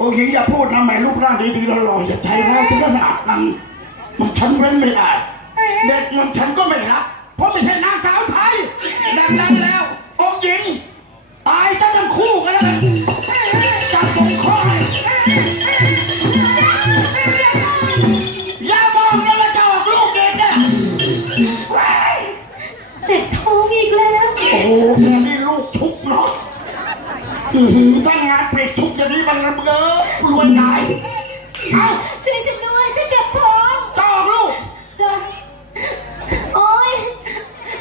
องค์หญิงอย่าพูดนะแม่รูปร่างดีๆหล่อๆอย่าใจร้ายถึงขนาดนั้นมันฉันเว้นไม่ได้ เด็กมันฉันก็ไม่รับเพราะไม่ใช่นางสาวไทยดังนั้นแล้ว หือถ้างานเปรกชุบอย่างนี้บังระเบ้อรวยตายเอ้าช่วยฉันด้วยฉันเจ็บท้องจะออกลูกจ้ะโอ๊ย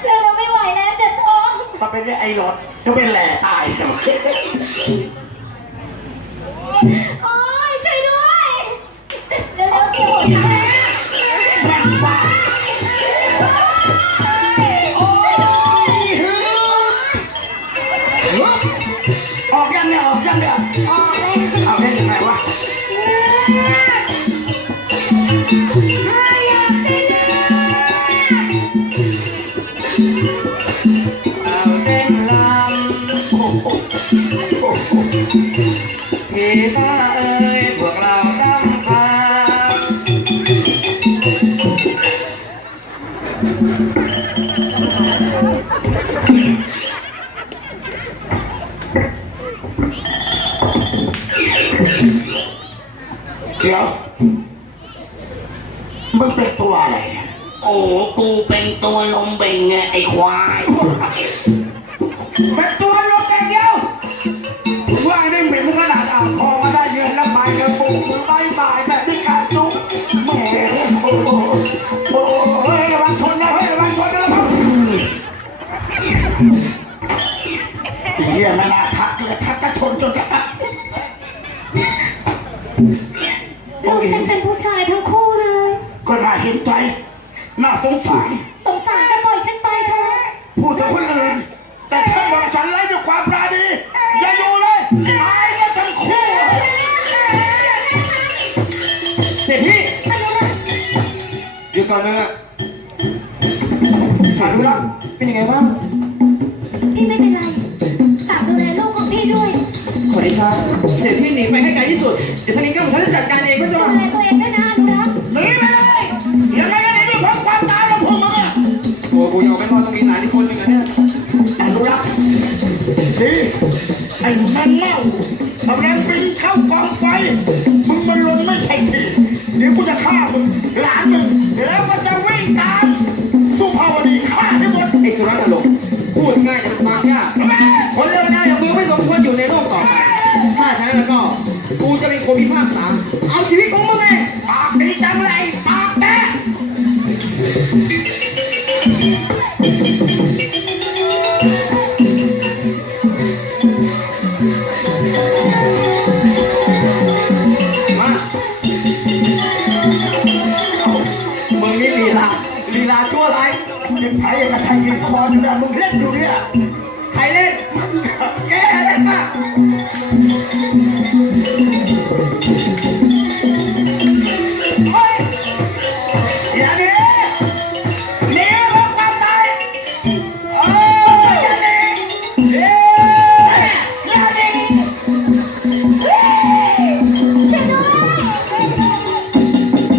เราไม่ไหวแล้วเจ็บท้องถ้าเป็นไอ้รถก็เป็นแหล่ตายเนาะโอ๊ยช่วยด้วยเร็วๆพี่ผมช่วยแม่งฟ้าโอ้ยฮึฮึ ออกยังเนี่ยออกยังเนี่ยออกเลยเอาได้ยังไงวะเอาเต้นลโอ้โหโอ้โหเฮต้า มึงเป็นตัวอะไรเนี่ยโอ้กูเป็นตัวลมเบ่งไงไอ้ควาย เป็นตัวลงอย่างเดียวว่าไอ้นี่เป็นขนาดอ่างทองมาได้เงินแล้วไปกระปุกมือใบบ่ายแบบนี้การจุ๊บแหมโอ้โหโอ้โหเฮ้ยระวังชนนะเฮ้ยระวังชนนะครับเฮียไม่น่าทักเลยทักจะชนจนได้ลูกฉันเป็นผู้ชายทั้งคู่เลย ก็น่าเห็นใจ น่าสงสารสงสารก็ปล่อยฉันไปเถอะพูดถึงคนอื่น แต่ถ้ามองฉันไล่ด้วยความปราณีอย่าอยู่เลยตายกันทั้งคู่เสร็จพี่หยุดก่อนนึงอะสาธุรักเป็นยังไงบ้างพี่ไม่เป็นไรฝากดูแลลูกของพี่ด้วยขอดิชาเสร็จพี่หนีไปให้ไกลที่สุดเดี๋ยวทางนี้ก็ผมฉันจะจัดการเองพระ กูยอมไม่รอดต้องมีหลานอีกคนหนึ่งอะเนี่ยอนุรักษ์ดีไอ้แม่งเล่ากำลังบินเข้ากองไฟมึงมันลงไม่ใช่ทีเดี๋ยวกูจะฆ่ามึงหลานมึงแล้วมันจะวิ่งตามสุภาวดีฆ่าให้หมดไอ้สุรัตน์ตลกพูดง่ายแต่มันฟังยากแม่คนเลวหน้าอย่างมึงไม่สมควรอยู่ในโลกต่อไปถ้าฉะนั้นแล้วก็กูจะเป็นคนพิพากษาเอาชีวิตของมึงเองปากดีจังเลยปากแม่ มามึงนี่ลีลาลีลาชั่วร้ายยังยักระชัยคออยู่นะมึงเล่นอยู่เนี่ย ใครเล่นมึงแกเล่นมาเฮ้อย่าเนี้